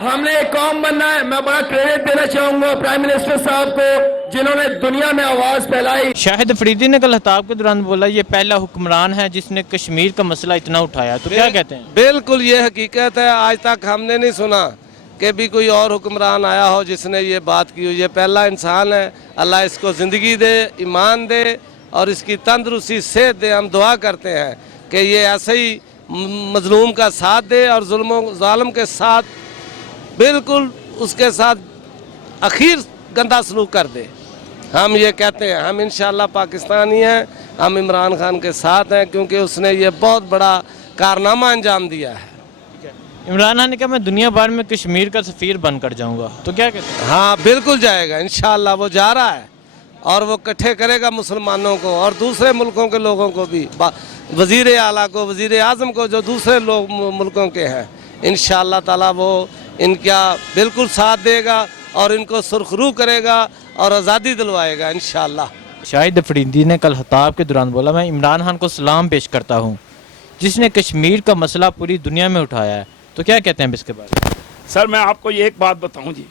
हमने एक कौम बनना है। मैं बड़ा क्रेडिट देना चाहूंगा प्राइम मिनिस्टर साहब को, जिन्होंने दुनिया में आवाज फैलाई। शाहिद अफरीदी ने कल खिताब के दौरान बोला ये पहला हुक्मरान है जिसने कश्मीर का मसला इतना उठाया, तो क्या कहते हैं? बिल्कुल ये हकीकत है। आज तक हमने नहीं सुना कि भी कोई और हुक्मरान आया हो जिसने ये बात की हो। ये पहला इंसान है। अल्लाह इसको ज़िंदगी दे, ईमान दे और इसकी तंदुरुस्ती सेहत दे। हम दुआ करते हैं कि ये ऐसे ही मजलूम का साथ दे और ज़ालिम के साथ बिल्कुल उसके साथ आखिर गंदा सलूक कर दे। हम ये कहते हैं, हम इंशाअल्लाह पाकिस्तानी हैं, हम इमरान खान के साथ हैं, क्योंकि उसने ये बहुत बड़ा कारनामा अंजाम दिया है। इमरान खान ने कहा मैं दुनिया भर में कश्मीर का सफ़ीर बनकर जाऊंगा, तो क्या कहते हैं? हाँ बिल्कुल जाएगा इंशाअल्लाह। वो जा रहा है और वो इकट्ठे करेगा मुसलमानों को और दूसरे मुल्कों के लोगों को भी, वज़ीर आला को, वज़ीर आज़म को, जो दूसरे लोग मुल्कों के हैं। इंशाअल्लाह ताला वो इनका बिल्कुल साथ देगा और इनको सुरखरू करेगा और आज़ादी दिलवाएगा इंशाअल्लाह। शाहिद अफरीदी ने कल खिताब के दौरान बोला मैं इमरान खान को सलाम पेश करता हूँ जिसने कश्मीर का मसला पूरी दुनिया में उठाया है, तो क्या कहते हैं इसके बारे में? सर मैं आपको ये एक बात बताऊं जी,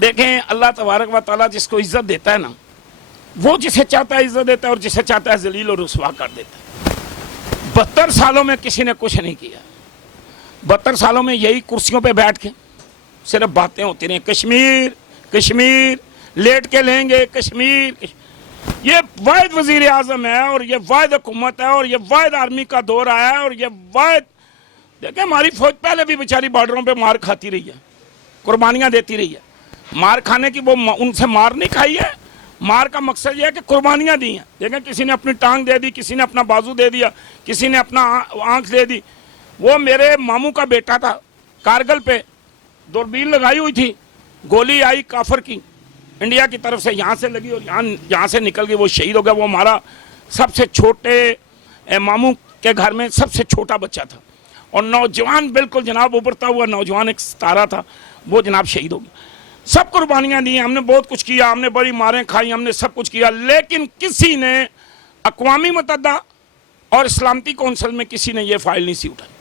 देखें अल्लाह तबारक व तआला जिसको इज्जत देता है ना, वो जिसे चाहता है इज्जत देता है और जिसे चाहता है जलील और रुसवा कर देता है। 72 सालों में किसी ने कुछ नहीं किया। 72 सालों में यही कुर्सियों पे बैठ के सिर्फ बातें होती रही, कश्मीर कश्मीर, लेट के लेंगे कश्मीर। ये वाहिद वजीर आजम है और ये वाहिद हुकूमत है और ये वाहिद आर्मी का दौर आया है और ये वाहिद, देखिए हमारी फौज पहले भी बेचारी बॉर्डरों पे मार खाती रही है, कुर्बानियाँ देती रही है। मार खाने की वो उनसे मार नहीं खाई है, मार का मकसद ये है कि कुर्बानियाँ दी हैं। देखें किसी ने अपनी टांग दे दी, किसी ने अपना बाजू दे दिया, किसी ने अपना आँख दे दी। वो मेरे मामू का बेटा था, कारगिल पे दूरबीन लगाई हुई थी, गोली आई काफर की इंडिया की तरफ से, यहाँ से लगी और यहाँ से निकल गई, वो शहीद हो गया। वो हमारा सबसे छोटे मामू के घर में सबसे छोटा बच्चा था और नौजवान, बिल्कुल जनाब उभरता हुआ नौजवान एक सितारा था, वो जनाब शहीद हो गया। सब कुर्बानियाँ दी, हमने बहुत कुछ किया, हमने बड़ी मारें खाई, हमने सब कुछ किया, लेकिन किसी ने अक़वामी मुत्तहिदा और इस्लामती कौंसिल में किसी ने ये फाइल नहीं सी उठाई।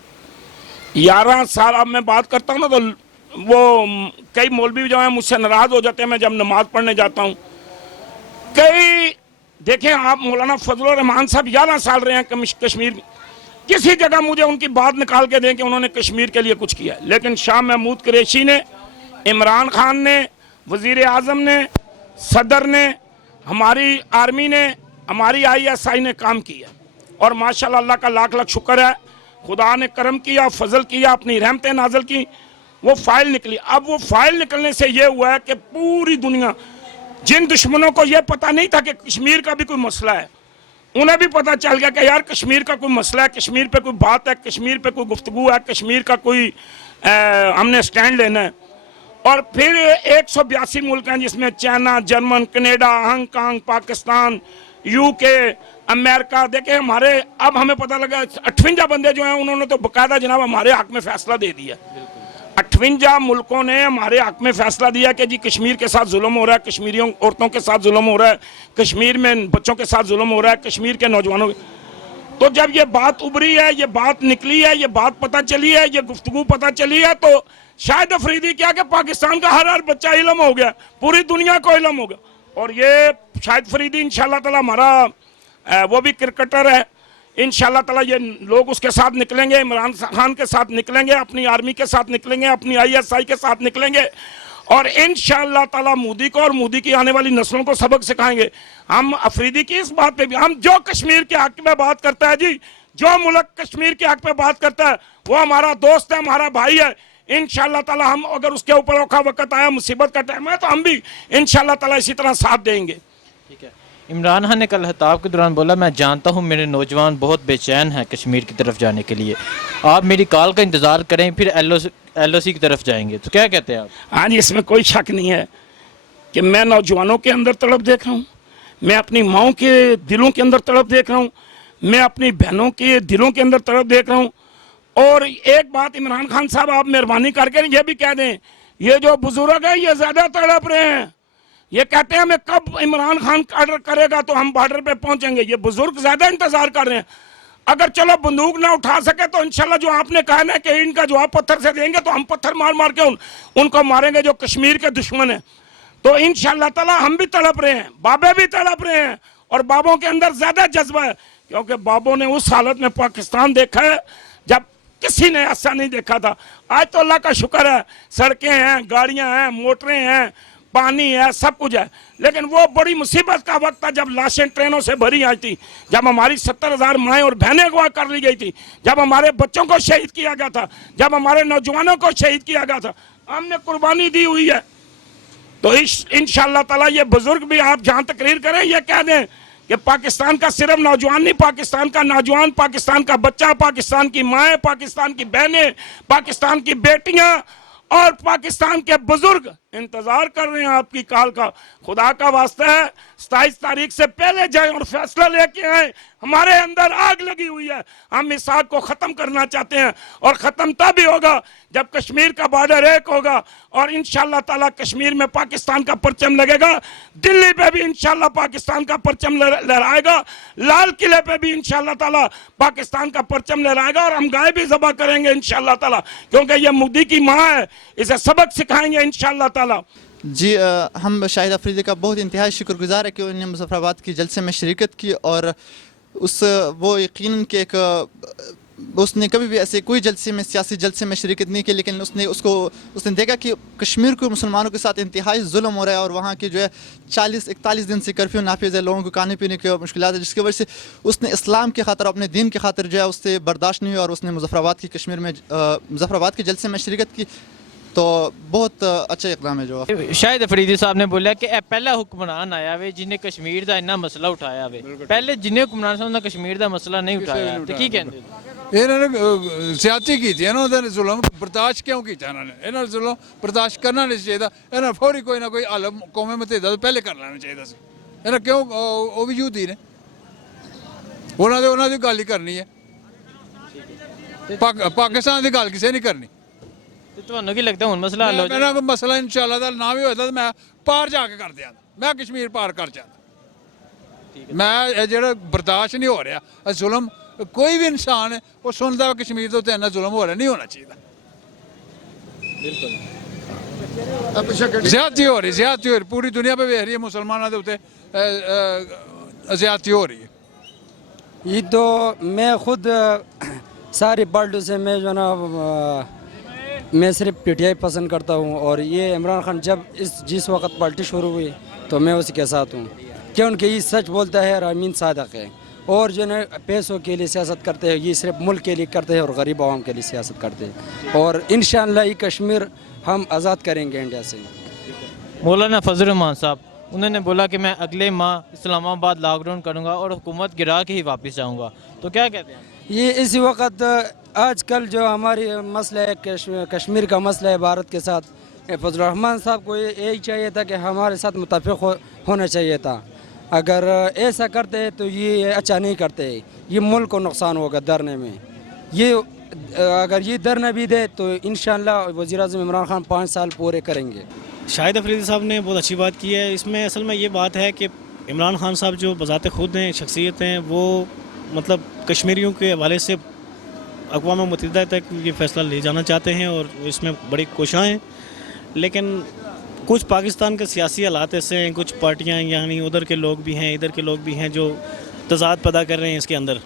11 साल अब मैं बात करता हूँ ना, तो वो कई मौलवी जो हैं मुझसे नाराज़ हो जाते हैं मैं जब नमाज पढ़ने जाता हूँ। कई देखें आप, मौलाना फजलुर रहमान साहब 11 साल रहे हैं कश्मीर, किसी जगह मुझे उनकी बात निकाल के दें कि उन्होंने कश्मीर के लिए कुछ किया है। लेकिन शाह महमूद कुरैशी ने, इमरान खान ने, वज़ीर आज़म ने, सदर ने, हमारी आर्मी ने, हमारी ISI ने काम किया और माशाल्लाह अल्लाह का लाख लाख शुक्र है, खुदा ने करम किया, फजल किया, अपनी रहमतें नाज़िल की, वो फाइल निकली। अब वो फाइल निकलने से ये हुआ है कि पूरी दुनिया, जिन दुश्मनों को ये पता नहीं था कि कश्मीर का भी कोई मसला है, उन्हें भी पता चल गया कि यार कश्मीर का कोई मसला है, कश्मीर पे कोई बात है, कश्मीर पे कोई गुफ्तगू है, कश्मीर का कोई हमने स्टैंड लेना है। और फिर 182 मुल्क हैं जिसमें China, German, Canada, Hong Kong, Pakistan, UK, America. देखें हमारे, अब हमें पता लगा 58 बंदे जो हैं उन्होंने तो बाकायदा जनाब हमारे हक में फैसला दे दिया। 58 मुल्कों ने हमारे हक में फैसला दिया कि जी कश्मीर के साथ जुल्म हो रहा है, कश्मीरियों औरतों के साथ जुल्म हो रहा है, कश्मीर में बच्चों के साथ जुल्म हो रहा है, कश्मीर के नौजवानों। तो जब ये बात उभरी है, ये बात निकली है, ये बात पता चली है, ये गुफ्तगू पता चली है, तो शाहिद अफरीदी क्या कि पाकिस्तान का हर बच्चा इल्म हो गया, पूरी दुनिया को इल्म हो गया। और ये शाहिद अफरीदी इंशाअल्लाह ताला हमारा वो भी क्रिकेटर है, इंशाअल्लाह ताला ये लोग उसके साथ निकलेंगे, इमरान खान के साथ निकलेंगे, अपनी आर्मी के साथ निकलेंगे, अपनी ISI के साथ निकलेंगे और इंशाअल्लाह ताला मोदी को और मोदी की आने वाली नस्लों को सबक सिखाएंगे। हम अफरीदी की इस बात पे भी, हम जो कश्मीर के हक में बात करता है जी, जो मुल्क कश्मीर के हक में बात करता है वो हमारा दोस्त है, हमारा भाई है। इंशाअल्लाह ताला हम, अगर उसके ऊपर औखा वक्त आया, मुसीबत का टाइम है, तो हम भी इंशाअल्लाह ताला इसी तरह साथ देंगे। ठीक है। इमरान खान ने कल खिताब के दौरान बोला मैं जानता हूँ मेरे नौजवान बहुत बेचैन हैं कश्मीर की तरफ जाने के लिए, आप मेरी कॉल का इंतज़ार करें, फिर LOC की तरफ जाएंगे, तो क्या कहते हैं आप? हाँ जी, इसमें कोई शक नहीं है कि मैं नौजवानों के अंदर तड़प देख रहा हूँ, मैं अपनी माओं के दिलों के अंदर तड़प देख रहा हूँ, मैं अपनी बहनों के दिलों के अंदर तड़प देख रहा हूँ। और एक बात इमरान खान साहब आप मेहरबानी करके ये भी कह दें, ये जो बुजुर्ग है ये ज़्यादा तड़प रहे हैं, ये कहते हैं हमें कब इमरान खान ऑर्डर करेगा तो हम बॉर्डर पे पहुंचेंगे, ये बुजुर्ग ज़्यादा इंतज़ार कर रहे हैं। अगर चलो बंदूक ना उठा सके तो इंशाल्लाह जो आपने कहा ना कि इनका जवाब पत्थर से देंगे, तो हम पत्थर मार मार के उनको मारेंगे जो कश्मीर के दुश्मन है। तो इंशाल्लाह ताला हम भी तड़प रहे हैं, बाबे भी तड़प रहे हैं, और बाबों के अंदर ज्यादा जज्बा है, क्योंकि बाबों ने उस हालत में पाकिस्तान देखा है जब किसी ने ऐसा नहीं देखा था। आज तो अल्लाह का शुक्र है, सड़कें हैं, गाड़ियां हैं, मोटरें हैं, पानी है, सब कुछ है। लेकिन वो बड़ी मुसीबत का वक्त था जब लाशें ट्रेनों से भरी आई थी, जब हमारी 70,000 माएँ और बहनें अगवा कर ली गई थी, जब हमारे बच्चों को शहीद किया गया था, जब हमारे नौजवानों को शहीद किया गया था। हमने कुर्बानी दी हुई है। तो इंशाअल्लाह ताला ये बुजुर्ग भी आप जहां तकरीर करें ये कह दें कि पाकिस्तान का सिर्फ नौजवान नहीं, पाकिस्तान का नौजवान, पाकिस्तान का बच्चा, पाकिस्तान की माएँ, पाकिस्तान की बहनें, पाकिस्तान की बेटियां और पाकिस्तान के बुजुर्ग इंतजार कर रहे हैं आपकी कॉल का। खुदा का वास्ता है 27 तारीख से पहले जाएं और फैसला लेके आए। हमारे अंदर आग लगी हुई है, हम इस आग को खत्म करना चाहते हैं, और खत्म तभी होगा जब कश्मीर का बॉर्डर एक होगा, और इंशाअल्लाह ताला कश्मीर में पाकिस्तान का परचम लगेगा, दिल्ली पे भी इंशाअल्लाह पाकिस्तान का परचम लहराएगा, लाल किले पे भी इंशाअल्लाह ताला पाकिस्तान का परचम लहराएगा, और हम गाय भी ज़बह करेंगे इंशाअल्लाह ताला, क्योंकि ये मोदी की माँ है, इसे सबक सिखाएंगे इंशाअल्लाह ताला। जी हम शाहिद अफरीदी का बहुत इंतहाई शुक्रगुजार है कि उन्होंने मुज़फ़्फ़राबाद की जलसे में शिरकत की, और वो यकीनन कि उसने कभी भी ऐसे कोई जलसे में, सियासी जलसे में शिरकत नहीं की, लेकिन उसने देखा कि कश्मीर को मुसलमानों के साथ इंतहाई जुल्म हो रहा है, और वहाँ की जो है 40-41 दिन से कर्फ्यू नाफिज है, लोगों को खाने पीने की मुश्किलात है, जिसकी वजह से उसने इस्लाम की खातर, अपने दीन की खातर जो है उससे बर्दाश्त नहीं हुई, और उसने मुज़फ़्फ़राबाद की जलसे में शिरकत की। तो बहुत अच्छा इक़दाम है जो शाहिद अफरीदी साहब ने बोला कि ਇਹ ਪਹਿਲਾ ਹੁਕਮਰਾਨ ਆਇਆ ਵੇ ਜਿਹਨੇ ਕਸ਼ਮੀਰ ਦਾ ਇੰਨਾ ਮਸਲਾ ਉਠਾਇਆ ਵੇ। ਪਹਿਲੇ ਜਿੰਨੇ ਹੁਕਮਰਾਨ ਸਨ ਕਸ਼ਮੀਰ ਦਾ ਮਸਲਾ ਨਹੀਂ ਉਠਾਇਆ, ਤੇ ਕੀ ਕਹਿੰਦੇ? ਇਹਨਾਂ ਨੇ ਜ਼ਿਆਦਤੀ ਕੀਤੀ ਹੈ ਨਾ, ਉਹਨਾਂ ਨੇ ਜ਼ੁਲਮ ਬਰਦਾਸ਼ਤ ਕਿਉਂ ਕੀਤਾ ਇਹਨਾਂ ਨੇ? ਇਹਨਾਂ ਨੂੰ ਜ਼ੁਲਮ ਬਰਦਾਸ਼ਤ ਕਰਨਾ ਨਹੀਂ ਚਾਹੀਦਾ, ਇਹਨਾਂ ਫੌਰੀ ਕੋਈ ਨਾ ਕੋਈ ਹੱਲ ਕੌਮੇ ਮੁਤਹਿਦਾ ਤੋਂ ਪਹਿਲੇ ਕਰ ਲੈਣਾ ਚਾਹੀਦਾ ਸੀ। ਇਹਨਾਂ ਕਿਉਂ, ਉਹ ਵੀ ਯਹੂਦੀ ਨੇ, ਉਹਨਾਂ ਦੀ ਗੱਲ ਹੀ ਕਰਨੀ ਹੈ, ਪਾਕਿਸਤਾਨ ਦੀ ਗੱਲ ਕਿਸੇ ਨਹੀਂ ਕਰਨੀ। ਤੇ ਤੁਹਾਨੂੰ ਕੀ ਲੱਗਦਾ ਹੁਣ ਮਸਲਾ ਹੱਲ ਹੋ ਮੇਰਾ ਕੋਈ ਮਸਲਾ ਇਨਸ਼ਾਅੱਲਾ ਦਾ ਨਾ ਵੀ ਹੋਇਆ ਤਾਂ ਮੈਂ ਪਾਰ ਜਾ ਕੇ ਕਰ ਦਿਆਂ, ਮੈਂ ਕਸ਼ਮੀਰ ਪਾਰ ਕਰ ਜਾਂਦਾ। ਮੈਂ ਇਹ ਜਿਹੜਾ ਬਰਦਾਸ਼ਤ ਨਹੀਂ ਹੋ ਰਿਹਾ ਜ਼ੁਲਮ, ਕੋਈ ਵੀ ਇਨਸਾਨ ਹੈ ਉਹ ਸੁਣਦਾ ਕਸ਼ਮੀਰ ਤੋਂ, ਤੇ ਇੰਨਾ ਜ਼ੁਲਮ ਹੋ ਰਿਹਾ ਨਹੀਂ ਹੋਣਾ ਚਾਹੀਦਾ। ਜ਼ਿਆਦਤੀ ਹੋ ਰਹੀ ਪੂਰੀ ਦੁਨੀਆ पे ਵੇਖ ਰਹੀ ਹੈ, ਮੁਸਲਮਾਨਾਂ ਦੇ ਉੱਤੇ ਜ਼ਿਆਦਤੀ ਹੋ ਰਹੀ है। ये तो मैं खुद सारी पार्टियों से मैं जो ना मैं सिर्फ पीटीआई पसंद करता हूँ, और ये इमरान खान जब जिस वक्त पार्टी शुरू हुई तो मैं उसके साथ हूँ, क्योंकि ये सच बोलता है और अमीन सादक है, और जो है पैसों के लिए सियासत करते हैं, ये सिर्फ मुल्क के लिए करते हैं और गरीब आवाम के लिए सियासत करते हैं, और इंशाअल्लाह ये कश्मीर हम आज़ाद करेंगे इंडिया से। मौलाना फजल रहमान साहब, उन्होंने बोला कि मैं अगले माह इस्लामाबाद लॉकडाउन करूँगा और हुकूमत गिरा के ही वापस आऊँगा, तो क्या कहते हैं? ये इसी वक्त आजकल जो हमारी मसला है कश्मीर का मसला है भारत के साथ, फजल रहमान साहब को यही चाहिए था कि हमारे साथ मुत्तफ़िक़ होना चाहिए था। अगर ऐसा करते तो ये अच्छा नहीं करते, ये मुल्क को नुकसान होगा डरने में। ये अगर ये डर न भी दे तो इंशाअल्लाह वज़ीर-ए-आज़म इमरान खान 5 साल पूरे करेंगे। शाहिद अफरीदी साहब ने बहुत अच्छी बात की है। इसमें असल में ये बात है कि इमरान खान साहब जो बज़ाते खुद हैं, शख्सियत हैं, वो मतलब कश्मीरियों के हवाले से अक़वाम मुत्तहिदा तक ये फ़ैसला ले जाना चाहते हैं, और इसमें बड़ी कोशिशें हैं, लेकिन कुछ पाकिस्तान के सियासी हालात ऐसे हैं, कुछ पार्टियां यानी उधर के लोग भी हैं, इधर के लोग भी हैं, जो तज़ाद पैदा कर रहे हैं इसके अंदर।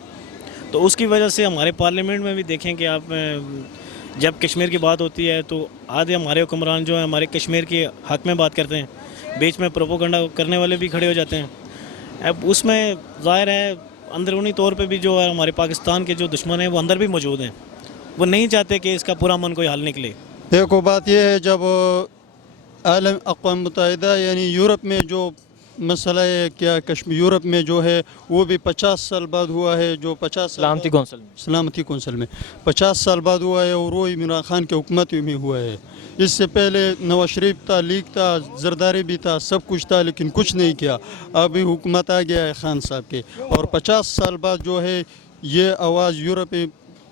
तो उसकी वजह से हमारे पार्लियामेंट में भी देखें कि आप जब कश्मीर की बात होती है तो आधे हमारे हुक्मरान जो हैं हमारे कश्मीर के हक़ में बात करते हैं, बीच में प्रोपोगंडा करने वाले भी खड़े हो जाते हैं। अब उसमें ज़ाहिर है अंदरूनी तौर पे भी जो है हमारे पाकिस्तान के जो दुश्मन हैं वो अंदर भी मौजूद हैं, वो नहीं चाहते कि इसका पूरा मन कोई हल निकले। देखो बात यह है, जब आलम अक़वाम मुत्तहिदा यानी यूरोप में जो मसला है, क्या कश्मीर यूरोप में जो है वो भी 50 साल बाद हुआ है, जो 50 सलामती कौंसिल में 50 साल बाद हुआ है, और वो इमरान खान के हुकूमत में हुआ है। इससे पहले नवाज शरीफ था, लीग था, जरदारी भी था, सब कुछ था, लेकिन कुछ नहीं किया। अभी हुकूमत आ गया है खान साहब के, और 50 साल बाद जो है ये आवाज़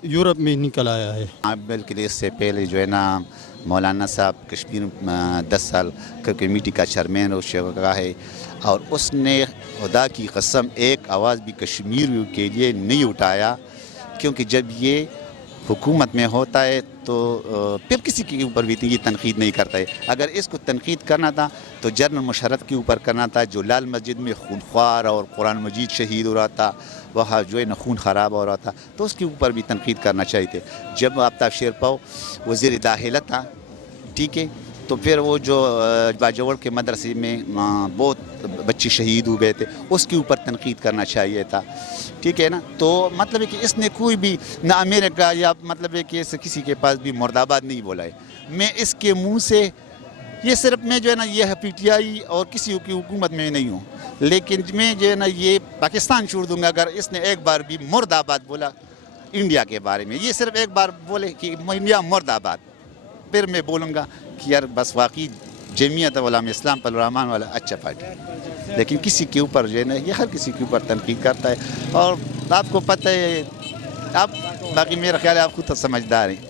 यूरोप में निकल आया है। बिल्कुल इससे पहले जो है ना मौलाना साहब कश्मीर 10 साल कमेटी का चेयरमैन हो चुका है, और उसने खुदा की कसम एक आवाज़ भी कश्मीर के लिए नहीं उठाया। क्योंकि जब ये हुकूमत में होता है तो फिर किसी के ऊपर भी ये तनकीद नहीं करता है। अगर इसको तनकीद करना था तो जनरल मुशर्रफ के ऊपर करना था, जो लाल मस्जिद में खूनख्वार और कुरान मजीद शहीद हो रहा था, वहाँ जो है न खून ख़राब हो रहा था, तो उसके ऊपर भी तनकीद करना चाहिए थे। जब आफ्ताब शेरपाव वज़ीर दाखिला था, ठीक है, तो फिर वो जो बाजवड़ के मदरसे में बहुत बच्चे शहीद हुए थे, उसके ऊपर तनकीद करना चाहिए था, ठीक है ना। तो मतलब है कि इसने कोई भी ना अमेरिका या मतलब है कि किसी के पास भी मुर्दाबाद नहीं बोला है। मैं इसके मुंह से ये सिर्फ मैं जो है ना ये PTI और किसी की हुकूमत में नहीं हूँ, लेकिन मैं जो है ना ये पाकिस्तान छोड़ दूँगा अगर इसने एक बार भी मुर्दाबाद बोला इंडिया के बारे में। ये सिर्फ एक बार बोले कि इंडिया मुर्दाबाद, फिर मैं बोलूँगा कि यार बस वाकई जमीयत उलमा इस्लाम पर रहमान वाला अच्छा पार्टी। लेकिन किसी के ऊपर जो है ना ये हर किसी के ऊपर तनकीद करता है, और आपको पता है, आप बाकी मेरा ख्याल है आप खुद समझदार हैं।